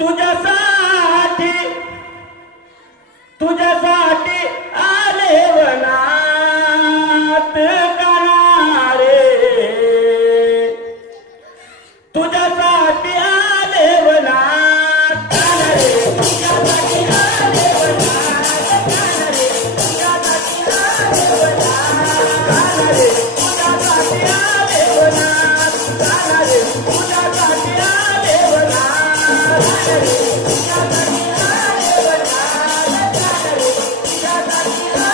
तुझ्यासाठी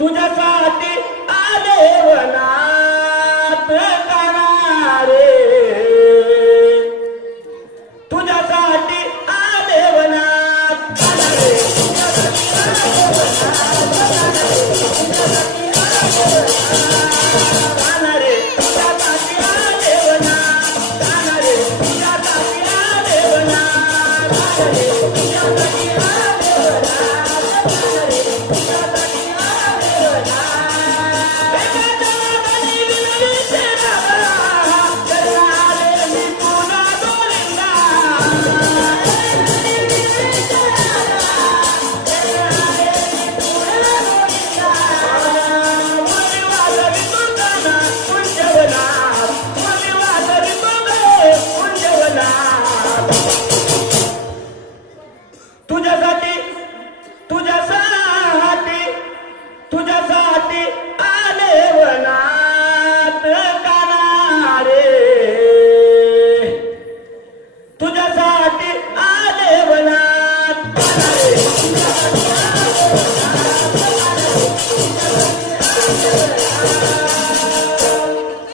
तुझ्यासाठी